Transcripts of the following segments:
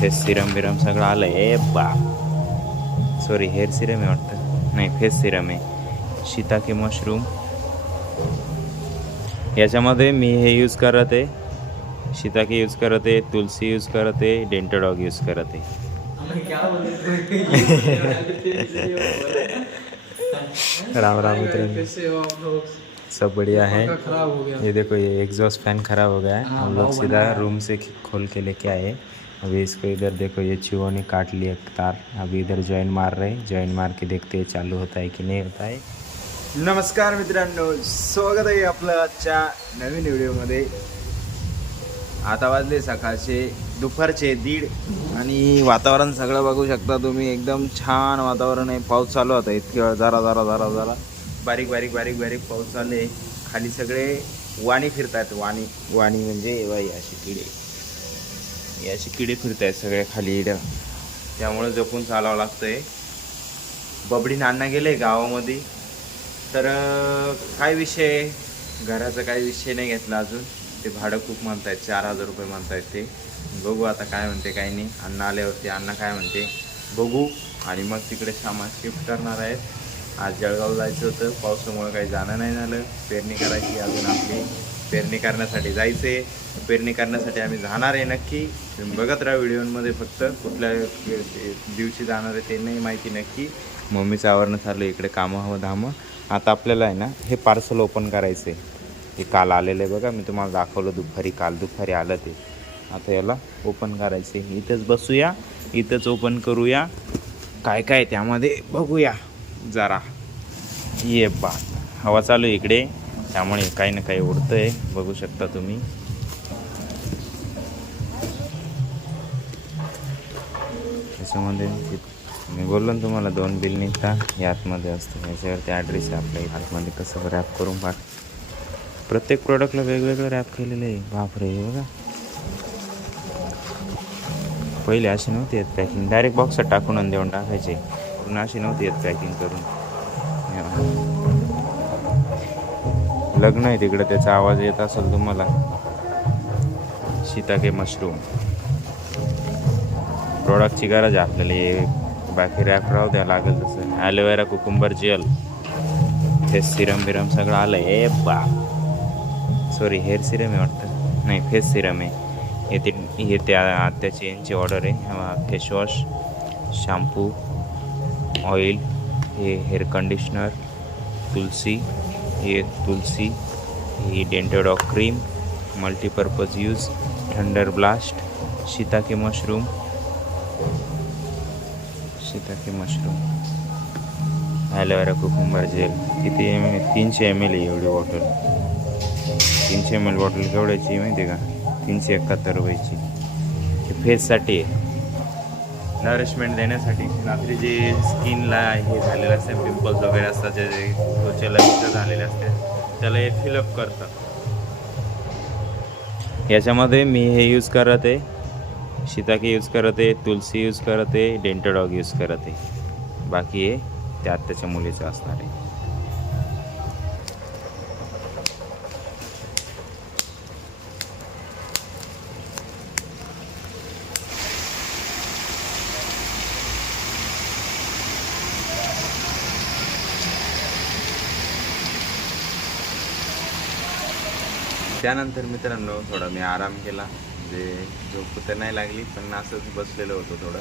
Face serum बिरम सगळं आलं आहे बा. सॉरी हेअर सिरम आहे वाटतं, नाही फेस सिरम आहे. शिताके मशरूम याच्यामध्ये मी हे यूज करत आहे, शिताके यूज करत आहे, तुलसी यूज करत आहे, डेंटोडॉग यूज करत आहे. राम राम मित्र, सब बढ़िया है। ये देखो ये एग्जॉस्ट फैन खराब हो गया है, हम लोग सीधा रूम से खोल के लेके आए। अभी इसको इधर देखो ये चूहों ने काट लिया तार, अभी इधर जॉइन मार रहे हैं, जॉइन मार के देखते हैं चालू होता है की नाही होता है. नमस्कार मित्रांनो, स्वागत आहे आपलं आजच्या नवीन व्हिडिओमध्ये. आता वाजले सकाळचे दुपारचे 1:30 आणि वातावरण सगळं बघू शकता तुम्ही, एकदम छान वातावरण आहे. पाऊस चालू होता इतकी वेळ, जरा जरा जरा जरा बारीक बारीक बारीक बारीक पाऊस चालू आहे. खाली सगळे वाणी फिरतात, वाणी वाणी म्हणजे बाई अशी किडे, अशी किडे फिरत आहेत सगळे खाली, त्यामुळे जपून चालावं लागतंय. बबडी नाना गेले गावामध्ये, तर काय विषय, घराचा काही विषय नाही घेतला अजून. ते भाडं खूप म्हणतायत, 4000 रुपये म्हणतायत ते. बघू आता काय म्हणते काही नाही. अण्णा आल्यावरती अण्णा काय म्हणते बघू, आणि मग तिकडे सामान शिफ्ट करणार आहेत. आज जळगाव जायचं होतं, पावसामुळे काही जाणं नाही झालं. पेरणी करायची अजून आपली, पेरणी करण्यासाठी जायचे. पेरणी करण्यासाठी आम्ही जाणार आहे नक्की. तुम्ही बघत राहा व्हिडिओमध्ये, फक्त कुठल्या दिवशी जाणार आहे ते नाही माहिती नक्की. मम्मीचं आवरणं चाललं इकडे, कामं हवं धामं. आता आपल्याला आहे ना हे पार्सल ओपन करायचं आहे. हे काल आलेलं आहे बघा, मी तुम्हाला दाखवलं दुपारी, काल दुपारी आलं ते. आता याला ओपन करायचं आहे. इथंच बसूया, इथंच ओपन करूया, काय काय त्यामध्ये बघूया जरा. ये बा हवा चालू आहे इकडे, त्यामुळे काही ना काही उडतं आहे, बघू शकता तुम्ही. त्याच्यामध्ये मी बोललो ना तुम्हाला 2 बिल निघता, हे आतमध्ये असतं. याच्यावरती ॲड्रेस आहे आपल्या आतमध्ये, कसं रॅप करून पाठ. प्रत्येक प्रोडक्टला वेगवेगळं रॅप केलेलं आहे. बापरे, हे बघा, पहिले अशी नव्हती येत पॅकिंग, डायरेक्ट बॉक्सात टाकून देऊन टाकायचे. पूर्ण अशी नव्हती येत पॅकिंग करून. लग्न आहे तिकडं, त्याचा आवाज येत असेल तुम्हाला. शिताके मशरूम प्रोडक्टची गरज आहे आपल्याला, हे बाकी रॅप राहू द्या लागेल तसं. Aloe vera cucumber gel, face serum बिरम सगळं आलं आहे बा. सॉरी हेअर सिरम आहे वाटतं, नाही फेस सिरम आहे. हे त्या आत्याची यांची ऑर्डर आहे. फेसवॉश, शॅम्पू, ऑइल, हे हेअर कंडिशनर, तुलसी, हे तुलसी, ही डेंटोडॉग cream, multipurpose use, thunder blast, shiitake mushroom, aloe vera cucumber gel. किती ml? 300 ml आहे एवढी बॉटल. 300 ml बॉटल केवढ्याची माहिती आहे का? 371 रुपयाची. हे फेससाठी आहे, नरिशमेंट देण्यासाठी. रात्री जे स्किनला हे झालेलं असतं, पिंपल्स वगैरे असतात, जे त्वचेला इथं झालेले असतात, त्याला हे फिलअप करतं. याच्यामध्ये मी हे यूज करत आहे, शिताके यूज करत आहे, तुलसी यूज करत आहे, डेंटोडॉग यूज करत आहे. बाकी हे त्या आत्याच्या मुलीचं असणार आहे. त्यानंतर मित्रांनो थोडा मी आराम केला, म्हणजे झोप तर नाही लागली, पण असंच बसलेलं होतं थोडं.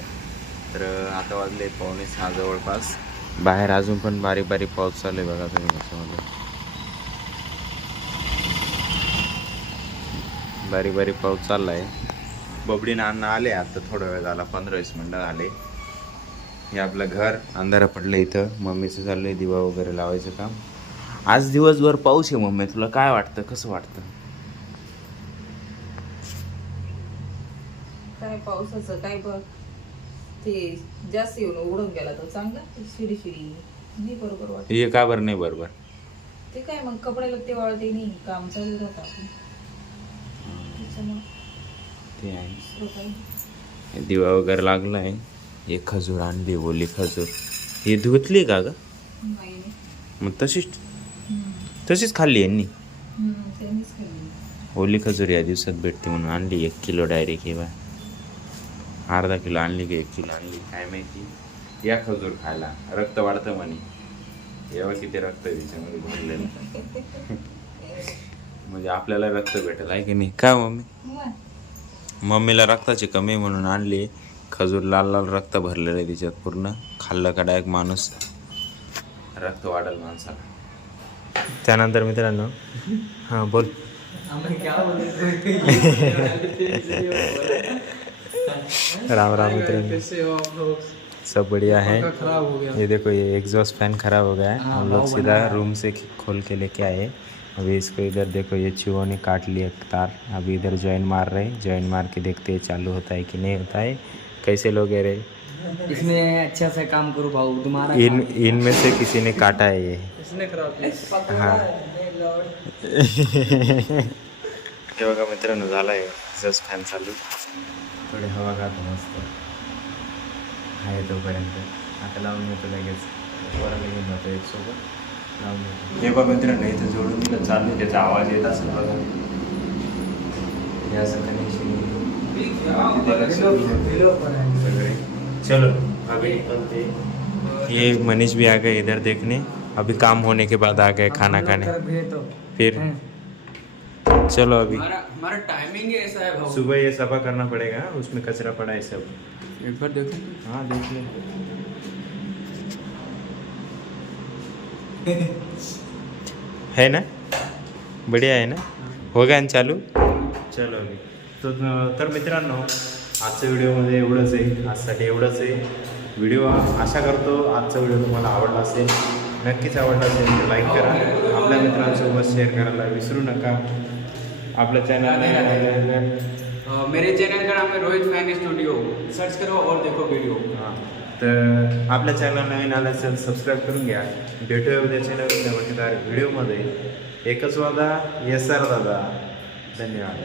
तर आता वाजले 5:45 जवळपास. बाहेर अजून पण बारीक बारीक पाऊस चालू आहे बघा तुम्ही, त्याच्यामध्ये बारीक बारीक पाऊस चालला आहे. बबडी नाना आले आता, थोडा वेळ झाला, 15-20 मिनटं आले. हे आपलं घर अंधारं पडलं इथं. मम्मीचं चाललं आहे दिवा वगैरे लावायचं काम. आज दिवसभर पाऊस आहे. मम्मी तुला काय वाटतं, कसं वाटतं? काय पावसाचं काय बघ, ते जास्त येऊन उडून गेला तो चांगला, शिडी शिडी नाही बरोबर वाटत. हे का बरं नाही बरोबर? ते काय मग कपड्याला ते वाळते नाही, काम चालू राहतं आपलं, त्याच्यामुळे ते आहे. दिवा वगैरे लागला आहे. हे खजूर आणली, ओली खजूर. ही धुतली का ग? नाही. मग तशीच खाल्ली यांनी. त्यांनीच खाल्ली. ओली खजूर या दिवसात भेटते म्हणून आणली 1 किलो डायरेक्ट. हे बा अर्धा किलो आणली की 1 किलो आणली काय माहिती. या खजूर खायला, रक्त वाढतं म्हणे. एवढं किती रक्त आहे त्याच्यामध्ये भरलेलं. म्हणजे आपल्याला रक्त भेटेल आहे की नाही का मम्मी. मम्मीला रक्ताची कमी म्हणून आणली खजूर. लाल लाल रक्त भरलेलं आहे तिच्यात पूर्ण. खाल्लं का डायरेक्ट माणूस रक्त वाढेल माणसाला. त्यानंतर मित्रांनो हां बोल. राम राम मित्रांनो, सब बढ़िया है. ये देखो ये एग्जॉस्ट फैन खराब हो गया है. हम लोग सीधा रूम से खोल के लेके आए. अभी इसको इधर देखो ये चूहों ने काट लिया तार. अभी इधर जॉइन मार रहे हैं. जॉइन मार के देखते हैं चालू होता है कि नहीं होता है. कैसे लोग है रे. इसमें अच्छा से काम करो भाऊ तुम्हारा. इनमें से किसी ने काटा है ये. इसने खराब किया. हाँ हे बघा मित्रांनो झाला आहे एक्झॉस्ट फॅन चालू. थोडी हवा खातो मस्त आहे तोपर्यंत. आता लावून येतो लगेच. वराला घेऊन जातो एक सोबत लावून येतो. हे बघा मित्रांनो इथं जोडून दिलं चालू. त्याचा आवाज येत असेल बघा. हे असं कनेक्शन सगळे. चलो अभी ये मनीष भी आ गए इधर देखने. अभी काम होने के बाद आ गए खाना खाने. फिर चलो अभी हमारा टाइमिंग ऐसा है भाऊ. सुबह ये सफा करना पड़ेगा. उसमें कचरा पड़ा है सब. एक बार देखो. हाँ देख ले. है ना बढ़िया आहे ना. हो गया ना चालू. चलो अभी तर मित्रांनो आजच्या व्हिडिओमध्ये एवढंच आहे. आजसाठी एवढंच आहे. व्हिडिओ आशा करतो आजचा व्हिडिओ तुम्हाला आवडला असेल. नक्कीच आवडला असेल तर लाईक करा. आपल्या मित्रांसोबत शेअर करायला विसरू नका. आपल्या चॅनल मेरे चैनल का नाम है रोहित फैन स्टूडियो. सर्च करो और देखो वीडियो. हां तर आपल्या चॅनल नवीन आलं असेल सबस्क्राईब करून घ्या. भेटूया उद्याच्या नवीन नवकेदार व्हिडिओमध्ये. एकच वादा. येस सर दादा. धन्यवाद.